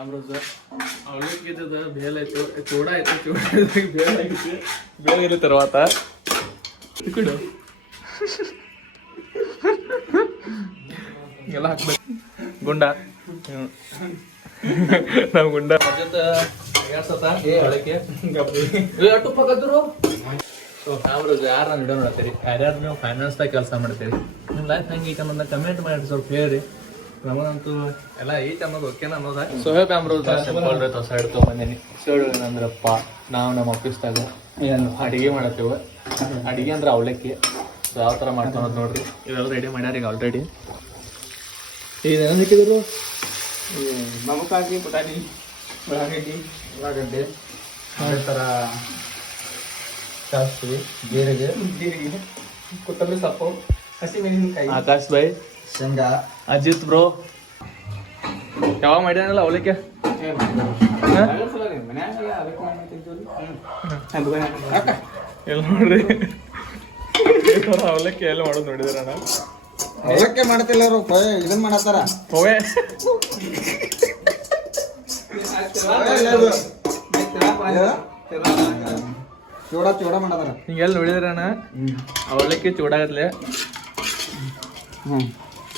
ಅಮೃತ. ಆಗಿತ್ತು. ಬೇಲ್ ಎಲ್ಲ ಹಾಕ್ಬೇಕು. ಗುಂಡ. ನಾವು ಗುಂಡ. ಯಾರು ನೋಡ್ತೀರಿ ಯಾರ್ಯಾರು ನೀವು ಫೈನಾನ್ಸ್ದಾಗ ಕೆಲಸ ಮಾಡ್ತೀರಿ? ನಿಮ್ಮ ಲೈಫ್ ಹಂಗೆ ಈಗ ಕಮೆಂಟ್ ಮಾಡಿ, ಸ್ವಲ್ಪ ಹೇಳ್ರಿ. ನಮಗಂತೂ ಎಲ್ಲ ಐತೆ ಅನ್ನೋದು. ಓಕೆನ ಅನ್ನೋದ ಸೋಹೇಬ್ ಅಮ್ರೋದ್ ಸಿಂಪಲ್ ರೀ ಹೊಸ ಹಿಡ್ಕೊ ಬಂದೇನಿ. ಏನಂದ್ರಪ್ಪ ನಾವು ನಮ್ಮ ಆಫೀಸ್ದಾಗ ಏನು ಅಡಿಗೆ ಮಾಡತ್ತೇವೆ. ಅಡಿಗೆ ಅಂದ್ರೆ ಅವಲಕ್ಕಿ. ಸೊ ಯಾವ ಥರ ಮಾಡ್ಕೊಳೋದು ನೋಡ್ರಿ. ಇವೆಲ್ಲ ರೆಡಿ ಮಾಡ್ಯಾರ ಈಗ ಆಲ್ರೆಡಿ ಇದೇನು ಸಿಕ್ಕಿದ್ರು ಮಮಕಾಗಿ ಬಟಾಣಿ ಉಳ್ಳಾಗಡ್ಡಿ ಉಳ್ಳಾಗಡ್ಡೆ. ಅದೇ ಥರ ಸಾಸಿವೆ ಜೀರಿಗೆ ಜೀರಿಗೆ. ಕೊತ್ತಂಬರಿ ಸೊಪ್ಪು ಹಸಿಮೆಣಸಿನಕಾಯಿ ಆಕಾಶ್ ಬೈ ಶೇಂಗಾ. ಅಜಿತ್ ಬ್ರೋ. ಯಾವಾಗ ಮಾಡ್ಯಾನಲ್ಲ ಅವಲಕ್ಕಿ ಎಲ್ಲ ನೋಡ್ರಿ? ಅವಲಕ್ಕಿ ಎಲ್ಲ ಮಾಡೋದು ನೋಡಿದಾರ ಅಣ್ಣ. ಅವಕ್ಕೆ ಮಾಡ್ತಿಲ್ಲ ಅವ್ರು ಇದನ್ ಮಾಡತ್ತಾರ? ಹೋವೆ ಚೂಡ ಚೂಡ ಮಾಡದಾರ. ಹಿಂಗೆಲ್ಲ ನೋಡಿದ್ರಣ್ಣ ಅವಲಕ್ಕಿ ಚೂಡ ಇರ್ಲಿ. ಹ್ಮ್.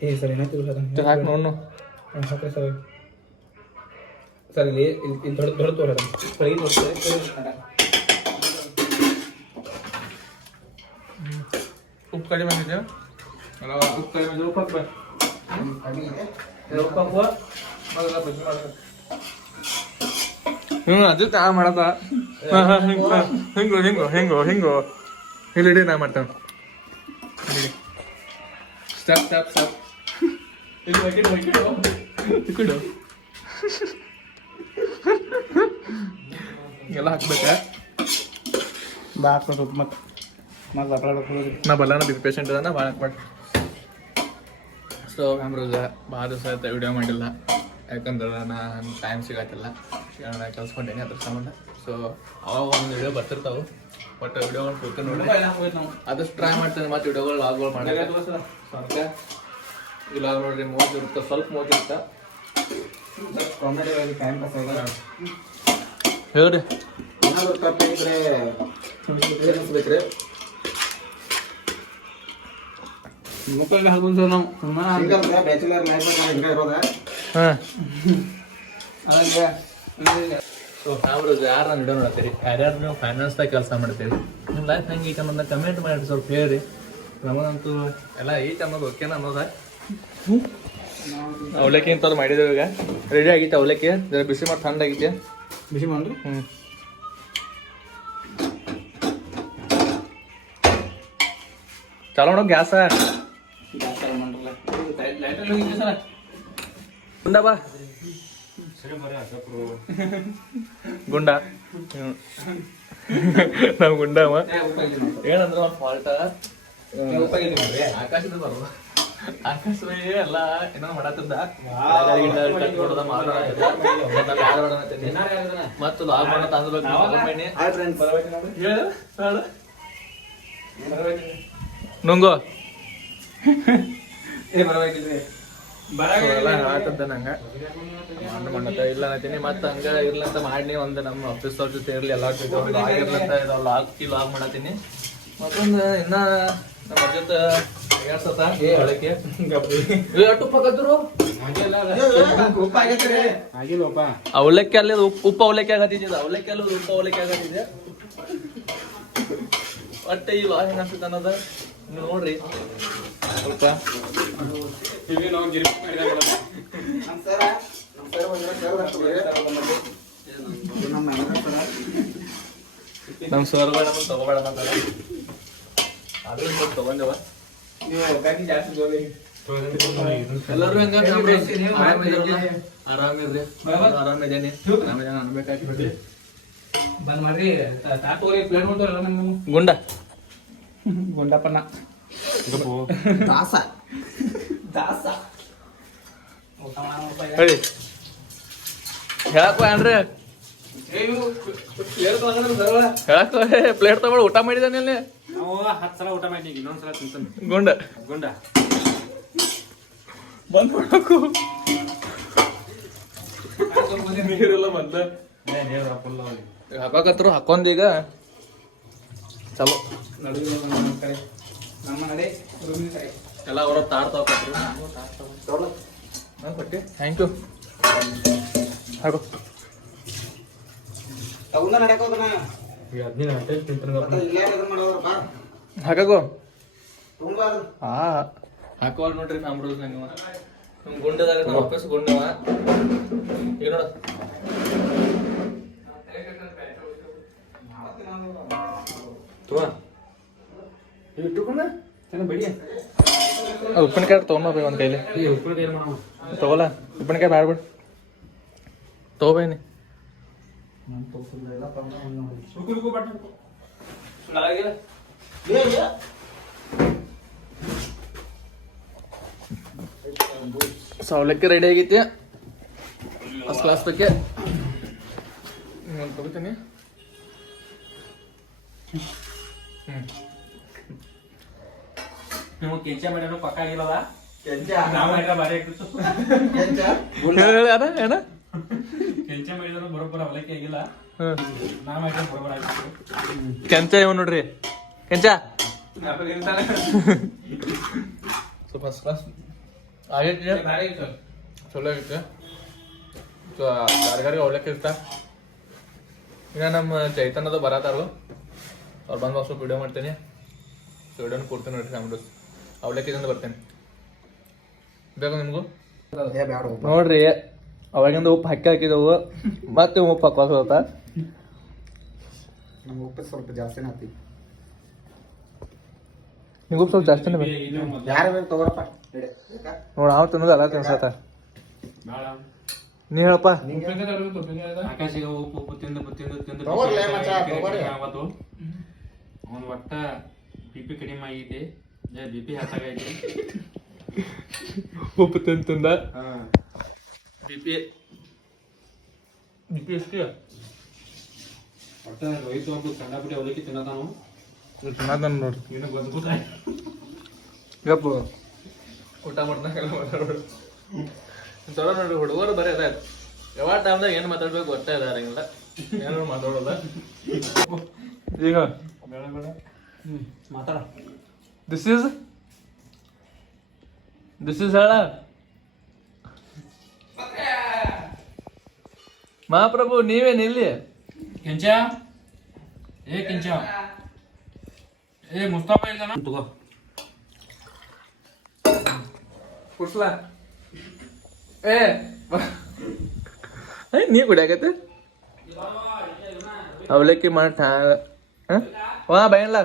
ಏ ಸರ್ ಏನಾಯ್ತು ಇದು ಹಾಕಿ ನೋಡು ಹಾಕ್ರಿ ಸರ್ ಸರ್ ಇಲ್ಲಿ ಇಲ್ಲಿ ಇಲ್ಲಿ ದೊಡ್ಡ ದೊಡ್ಡ ತೋರ ಕೈ ತೋರಿಸ್ತಾರೆ ಉಪ್ಪು ಕಡಿಮೆ ಆಗಿದೆ ಅಲ್ಲ ಉಪ್ಪು ಕಡಿಮೆ ಉಪ್ಪು ಹಾಕ್ಬ ಉಪ್ಪು ಹಾಕುವ ಮೊದಲ ಬಜ್ಜಿ ಮಾಡ್ಬೇಕು ಹ್ಞೂ ಅದು ತಾ ಮಾಡದ ಹಿಂಗೋ ಹಿಂಗೋ ಹಿಂಗೋ ಹಿಂಗೋ ಇಲ್ಲಿ ನಾ ಮಾಡ್ತೇನೆ ಸ್ಟಾಪ್ ಸ್ಟಾಪ್ ಸ್ಟಾಪ್ ಎಲ್ಲ ಹಾಕ್ಬೇಕ? ಬಾ ಹಾಕ್ಬೇಕು ಮತ್ತೆ ಮತ್ತೆ ಬಟ್ಲಾಡ್ಬೇಕು ನಾ ಬಲ್ಲನ ಬಿ ಪೇಷಂಟ್ ಅದ ಭಾಳ ಹಾಕ್ಬೇಡ ಸೊ ಅಮ್ರೋಜ ಭಾಳ ದಿವಸ ಆಯ್ತು ವಿಡಿಯೋ ಮಾಡಿಲ್ಲ. ಯಾಕಂದ್ರೆ ನಾನು ಟೈಮ್ ಸಿಗತ್ತಿಲ್ಲ ನಾನು ಕಲ್ಸ್ಕೊಂಡೇನಿ ಅದ್ರ ಸಂಬಂಧ. ಸೊ ಅವಾಗ ಒಂದು ವಿಡಿಯೋ ಬರ್ತಿರ್ತಾವೆ. ಬಟ್ ವಿಡಿಯೋಗಳು ಕೂತ್ಕೊಂಡು ನೋಡಿ. ಆದಷ್ಟು ಟ್ರೈ ಮಾಡ್ತೇನೆ ಮತ್ತೆ ವಿಡಿಯೋಗಳು ಲಾಗ್ಗಳು ಮಾಡಿ ಇಲ್ಲ ನೋಡ್ರಿ ಮೂವತ್ತು ಇರುತ್ತೆ ಸ್ವಲ್ಪ ಮೂವತ್ತು ಇರುತ್ತೆ. ಕಾಮಿಡಿ ಟೈಮ್ ಪಾಸ್ ಆಗ ಹೇಳ್ರಿ. ಏನಾದ್ರು ತಪ್ಪಿದ್ರೆ ಕ್ಷಮಿಸ್ಬೇಕ್ರಿ ಮುಖಕ್ಕೆ ಹಾಕೊಂಡು ಸರ್ ನಾವು. ಬ್ಯಾಚುಲರ್ ಲೈಫ್ ಹಿಂಗೆ ಇರೋದ? ಹಾಂ. ಅದಂಗೆ ಸೊ ಅಮ್ರೋಜ್ ಯಾರು ನಾನು ವಿಡಿಯೋ ನೋಡ್ತೀರಿ? ಯಾರ್ಯಾರು ನೀವು ಫೈನಾನ್ಸ್ದಾಗ ಕೆಲಸ ಮಾಡ್ತೀರಿ? ನಿಮ್ಮ ಲೈಫ್ ಹೆಂಗೆ ಅನ್ನೋದನ್ನ ಕಮೆಂಟ್ ಮಾಡಿ ಸ್ವಲ್ಪ ಹೇಳ್ರಿ ನಮಗಂತೂ ಎಲ್ಲ ಈಟ್ ಅನ್ನೋದು ಓಕೆನ ಅನ್ನೋದ. ಅವಲಕ್ಕಿ ಅಂತ ಮಾಡಿದ್ದೇವೆ ಈಗ ರೆಡಿ ಆಗಿತ್ತು ಅವಲಕ್ಕಿ? ಜರ ಬಿಸಿ ಮಾಡಿ ಥಂಡ್ ಆಗಿತ್ತು ಬಿಸಿ ಮಾಡ್ರಿ ಹ್ಞೂ ಚಲೋ ಮಾಡೋ ಗ್ಯಾಸ. ಗುಂಡ ಬಾ. ಗುಂಡ. ನಾವು ಗುಂಡ ಅವ. ಏನಂದ್ರೆ ಫಾಲ್ಟ ಆಕಾಶದ ಬರೋದು ಆಕಾಶ ಎಲ್ಲ ಏನೋ ಮಾಡತ್ತಿದ್ದ ಮತ್ತು ತಂದ್ಬೇಕು ನುಂಗು. ಇಲ್ಲ ಅಂತೀನಿ ಮತ್ತೆ ಹಂಗ ಇರ್ಲಂತ ಮಾಡಿ ಒಂದು ನಮ್ಮ ಆಫೀಸ್ ಅವ್ರ ಜೊತೆ ಇರ್ಲಿ ಎಲ್ಲ ಜೊತೆ ಒಂದು ಲಾಗ್ ಲಾಗ್ ಮಾಡತ್ತೀನಿ. ಮತ್ತೊಂದು ಇನ್ನ ಅವಲಕ್ಕಿ ಅಲ್ಲಿ ಉಪ್ಪು ಅವಲಕ್ಕಿ ಆಗತ್ತಿದ್ದ ಅವಲಕ್ಕಿ ಅಲ್ಲಿ ಉಪ್ಪು ಅವಲಕ್ಕಿ ಆಗತ್ತಿದ್ದೆ ಒಟ್ಟ ಈ ಲಾಗ್ ಹೆಂಗ ಅನ್ಸುತ್ತೆ ಅನ್ನೋದ? ನೀವು ನೋಡ್ರಿ. ಸ್ವಲ್ಪ. ಇವಿ ನಾವು ಗಿರಿ ನಮ್ಮ ಸರ ನಮ್ಮನ್ನ ತಗೋಬೇಡ ಎಲ್ಲರೂ ಹೆಂಗ ಆರಾಮಿದಾರಲ್ಲ ಆರಾಮಿರ್ರಿ ಆರಾಮಿದ್ದೇನೆ ಆರಾಮಿದ್ದೇನೆ ಅನ್ಬೇಕಾಗಿ ಬಂದ್ ಮಾಡ್ರಿ ತಾಕೋರಿ ಪ್ಲೇಟ್ ಮಾಡ್ತಾರಲ್ಲ ನಮ್ಮ ಗುಂಡ ಗುಂಡಪ್ಪನ ದಾಸ ದಾಸ ಊಟ ಮಾಡೋಪ್ಪ ಈಗ. ಹೇಳಿ ಹೇಳಕ್ಕ ಏನ್ರಿ ಇವ್ರು ಪ್ಲೇಟ್ ತಗೊಂಡು ಊಟ ಮಾಡಿದಾನೆ ಇಲ್ಲಿ. ನಾವು ಹತ್ತು ಸಲ ಊಟ ಮಾಡಿ ಇನ್ನೊಂದು ಸಲ ತಿಂತಾನೆ. ಗುಂಡ. ಗುಂಡ. ಬಂದ್ ಮಾಡಕು ನೀರೆಲ್ಲ ಬಂದ. ಹಾಕಾಕತ್ರು ಹಾಕೊಂಡ್ ಈಗ. ಚಲೋ. ನಮ್ಮ ನಡೆ ಎಲ್ಲ ಅವರ ತಾಡ್ತಾವ ಕೊಟ್ಟೆ. ಥ್ಯಾಂಕ್ ಯು ಹಾಕು ತಗೊಂಡ ನಡ್ಯಾಕೋದನ ಹದಿನೈದು ಗಂಟೆ ತಿಂತಾನೆ ಇಲ್ಲೇ ಇದನ್ನ ಮಾಡೋರು ಹಾಕಾಕು ತಗೊಂಡ್ಬಾರ್ದು ಹಾ ಹಾಕೋಲ್ ನೋಡ್ರಿ ನಾಮ್ರೋಸ್ ನಂಗೆ ನಮ್ ಗುಂಡದಾಗ ನಮ್ಮ ವಾಪಸ್ ಗುಂಡವ. ಈಗ ನೋಡ. ಉಪ್ಪಿನಕಾಯಿ ತೊಗೊಂಡ್ ಒಂದ್ ಕೈಲಿ? ಈ ಉಪ್ಪಿನಕಾಯಿ ತಗೋಲ್ಲ ಉಪ್ಪಿನಕಾಯಿ ಬ್ಯಾಡ್ಬಿಡ್ ತಗೋಬೇನಿ ರುಕು ರುಕು ಬಟ್ ಏ ಏ ಸವಲಕ್ಕಿ ರೆಡಿ ಆಗೈತಿ ಫಸ್ಟ್ ಕ್ಲಾಸ್ ಬಗ್ಗೆ? ಒಂದು ತಗೋತೀನಿ ನೀವು ಕೆಂಚ ಮಾಡ್ಯಾನು ಪಕ್ಕ ಆಗಿಲ್ಲದ ಕೆಂಚ? ನಾವು ಮಾಡಿದ್ರೆ ಭಾರಿ ಆಗ್ತಿತ್ತು ಕೆಂಚ? ಏನ ಕೆಂಚ ಮಾಡಿದ್ರು ಬರೋಬ್ಬರ ಅವಲಕ್ಕಿ ಆಗಿಲ್ಲ. ಹ್ಮ್. ನಾವು ಮಾಡಿದ್ರೆ ಬರೋಬ್ಬರ ಆಗಿತ್ತು. ಕೆಂಚ ಇವ್ ನೋಡ್ರಿ. ಕೆಂಚ. ಫಸ್ಟ್ ಕ್ಲಾಸ್ ಆಗೈತಿ ಚಲೋ ಆಗಿತ್ತು ಸೊ ಯಾರಿಗಾರಿಗೆ ಇಷ್ಟ ಇನ್ನ ನಮ್ಮ ಚೈತನ್ಯದ ಬರತಾರು. ಅವ್ರು ಬಂದು ಸ್ವಲ್ಪ ವಿಡಿಯೋ ಮಾಡ್ತೀನಿ. ಸೊ ವಿಡಿಯೋನ ಕೊಡ್ತೀನಿ ನೋಡ್ರಿ ನಮ್ಮ ಅವಳಕ್ಕೆ ಬರ್ತೇನೆ. ಬೇಕು ನಿಮಗೂ? ನೋಡ್ರಿ. ಅವಾಗಿಂದ ಉಪ್ಪು ಹಾಕಿ ಹಾಕಿದವು. ಮತ್ತೆ ಉಪ್ಪು ಹಾಕೋತ ನಮ್ಮ ಉಪ್ಪು ಸ್ವಲ್ಪ ಜಾಸ್ತಿನೇ ಆತಿ ನಿಮ್ಗೆ ಉಪ್ಪು ಸ್ವಲ್ಪ ಜಾಸ್ತಿನೇ ಬೇಕು. ಯಾರು ಬೇಕು ತಗೋರಪ್ಪ. ನೋಡಿ ನಾವು ತಿನ್ನೋದು ಅಲ್ಲ ತಿನ್ಸತ್ತ ನೀ ಹೇಳಪ್ಪ. ಆಕಾಶಿಗೆ ಉಪ್ಪು ಉಪ್ಪು ತಿಂದು ತಿಂದು ತಿಂದು ಅವ್ನು ಒಟ್ಟ ಬಿ ಪಿ ಕಡಿಮೆ ಆಗೈತಿ ಬಿ ಪಿ ಹೆಚ್ಚಾಗೈತಿ ಉಪ್ಪು ತಿಂದು ತಿಂದ. ಬಿಪಿ ಬಿ ಪಿ ಎಷ್ಟು ಒಟ್ಟ ರೋಹಿತ್ ಒಬ್ಬ ಬಿಟ್ಟು ಅವಲಕ್ಕಿ ತಿನ್ನತಾನು ತಿನ್ನೋದನ್ನ ನೋಡ್ರಿ ಇನ್ನು ಗೊತ್ತ ಗಪ್ಪು. ಊಟ ಮಾಡ್ದಂಗೆಲ್ಲ ಮಾತಾಡೋದು ಚಲೋ ನೋಡ್ರಿ ಹುಡುಗರು ಬರೀ ಅದ. ಯಾವ ಟೈಮ್ದಾಗ ಏನು ಮಾತಾಡ್ಬೇಕು ಗೊತ್ತೇ ಅದ ಯಾರಂಗಿಲ್ಲ ಏನೋ ಮಾತಾಡೋದ. ಈಗ? ಬೇಡ ಬೇಡ ಹ್ಞೂ ಮಾತಾಡ. ದಿಸ್ ಇಸ್ ದಿಸ್ ಇಸ್ ಹೇಳ? ಮಹಾಪ್ರಭು ನೀವೇ ಇಲ್ಲಿ ಕೆಂಚ? ಏ ಕೆಂಚ. ಏ ಮುಸ್ತಫ ಇಲ್ಲ ತಗೋ. ಕುಡ್ಸ್ಲಾ ಏ ನೀ ಕುಡಿಯಾಕತ್ತೆ ಅವಲಕ್ಕಿ ಮಾಡಿ ವಾ ಬೈನ್ಲ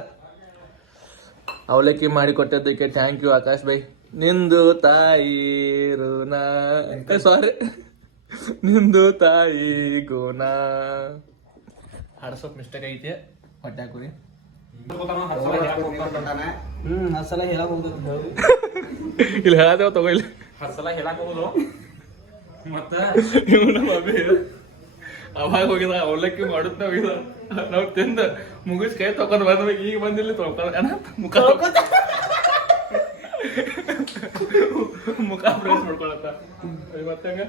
ಅವಲಕ್ಕಿ ಮಾಡಿ ಕೊಟ್ಟಿದ್ದಕ್ಕೆ ಥ್ಯಾಂಕ್ ಯು ಆಕಾಶ್ ಬೈ. ನಿಂದು ತಾಯಿ ನಾ ಸಾರಿ ನಿಂದು ತಾಯಿ ಗುಣ ಹಡ್ಸೋಕ್ ಮಿಸ್ಟೇಕ್ ಐತಿ. ಹೊಟ್ಟೆ ಹಾಕುರಿ. ಹ್ಮ್ ಹಸಲ ಸಲ ಹೇಳಕ್ ಹೋಗ್ಬೇಕು ಹೇಳು. ಇಲ್ಲಿ ಹೇಳದೇವ ತಗೋ ಇಲ್ಲಿ. ಹತ್ತು ಸಲ ಹೇಳಕ್ ಹೋಗುದು. ಮತ್ತ? ಇವನ ಮಮ್ಮಿ. ಅವಾಗ ಹೋಗಿದ ಅವಲಕ್ಕಿ ಮಾಡುತ್ತ ಹೋಗಿದ. ನಾವ್ ತಿಂದ ಮುಗಿಸ್ ಕೈ ತಕೊಂಡ್ ಬಂದ್ರೆ ಈಗ ಬಂದಿಲ್ಲ ತೊಳ್ಕೊಂಡ್ ಅಣ್ಣ ಮುಖ ಮುಖ ಬ್ರಷ್ ಮಾಡ್ಕೊಳತ್ತ. ಮತ್ತಂಗ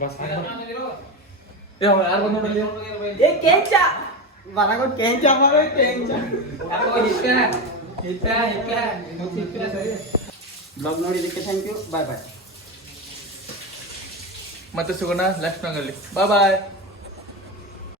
ಬಸ್ ಯಾರು ಬಂದ ನೋಡಲ್ಲಿ ಏ ಕೆಂಚ. ಬರಗೊಂಡು ಕೆಂಚ ಬರೋ ಕೆಂಚ. ಬ್ಲಾಗ್ ನೋಡಿದ್ದಕ್ಕೆ ಥ್ಯಾಂಕ್ ಯು ಬಾಯ್ ಬಾಯ್ ಮತ್ತೆ ಸಿಗೋಣ ನೆಕ್ಸ್ಟ್ ಬಾಯ್ ಬಾಯ್